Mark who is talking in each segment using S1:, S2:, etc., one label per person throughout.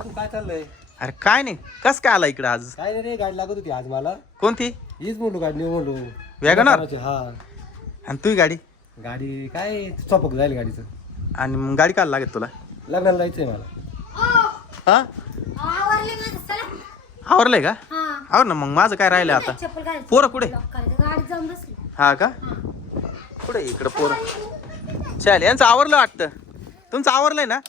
S1: बापू काय चाललंय?
S2: अरे काय नाही, कस काय आला इकडे आज?
S1: काय नाही रे, गाडी लागत होती आज मला.
S2: कोणती?
S1: हीच म्हणलो गाडी नेऊ म्हणलो.
S2: वॅगनर?
S1: हा.
S2: आणि तुझी गाडी?
S1: गाडी काय चपक जाईल गाडीचं.
S2: आणि मग गाडी काढ लागेल तुला?
S1: लग्नाला जायचंय मला.
S2: हा आवरलंय का? आवर ना, मग माझं काय राहिलं आता? पोरं कुठे? हा का? कुठे इकडं पोरं? चल, यांचं आवरलं वाटतं. तुमचं आवरलंय ना?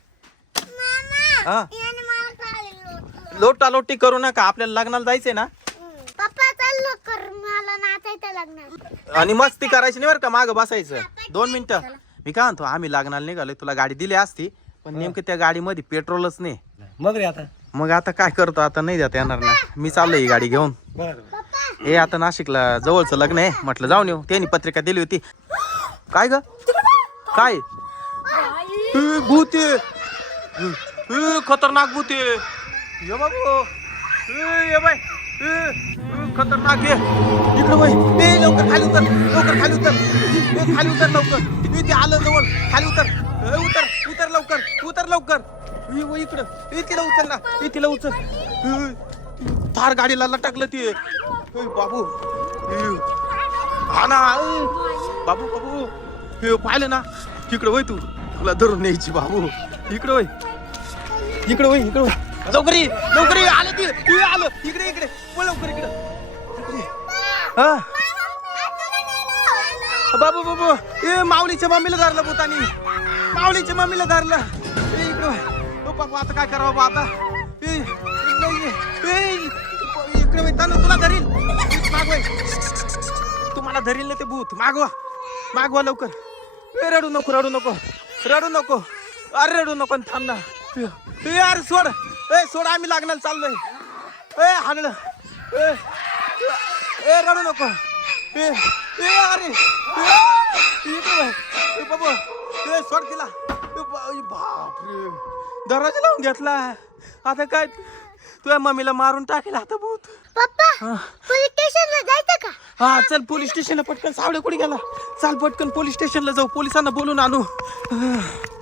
S2: हा, लोटालोटी करू नका, आपल्याला लग्नाला जायचंय ना.
S3: पप्पा चाललो कर, मला नाचायचं लग्नात.
S2: आणि मस्ती करायची नाही बरं का, मागं बसायचं. 2 मिनिटं. मी काय म्हणतो, आम्ही लग्नाला निघालोय, तुला गाडी दिली असती, पण नेमकं त्या गाडीमध्ये पेट्रोलच नाही.
S1: मग रे आता
S2: मग आता काय करतो, आता नाही जाता येणार ना. मी चाललोय ही गाडी घेऊन.
S1: बरं.
S2: हे आता नाशिकला जवळचं लग्न आहे, म्हटलं जाऊन येऊ. त्यांनी पत्रिका दिली होती. काय ग? काय? भूत आहे. खतरनाक भूत आहे. ये बाबू, ये बाय, खतरनाक आहे. इकडे बाई, ए लवकर खाली उतर, लवकर खाली उतर, खाली उतर लवकर. ते आलं जवळ, खाली उतर, उतर उतर लवकर, उतर लवकर. इकडं तिला उचल ना, तिला उचल. थार गाडीला लटकलं ते. बाबू, हा ना. बाबू बाबू, हे पाहिलं ना, तिकडं वय तू, तुला धरून न्यायची. बाबू इकडं वय, इकडं वय, इकडं वय. लवकर ये, लवकर ये. आलं ते आलं. इकडे इकडे पळ लवकर, इकडे. हा बाबू बाबू, ए माऊलीच्या मम्मीला धरलं भूतानी, माऊलीच्या मम्मीला धरलं. इकडं बाबा, आता काय करावं बाबा आता? इकडे वैताना, तुला धरील. मागवाय, तुम्हाला धरील ना ते भूत. मागवा, मागवा लवकर. रडू नको, रडू नको, रडू नको. अरे रडू नको, थांब ना. अरे सोड, सोड, आम्ही लागणार चाललोय. हाडलं. रडू नको. अरे इकडे बाबा, सोड तिला. बापरे, दरवाजा लावून घेतला. आता काय, तुझ्या मम्मीला मारून टाकेल आता भूत.
S3: पप्पा पोलीस स्टेशनला जायचं का?
S2: हा चल, पोलीस स्टेशनला पटकन. सावडे कुठे गेला? चाल पटकन पोलीस स्टेशनला जाऊ, पोलिसांना बोलून आणू.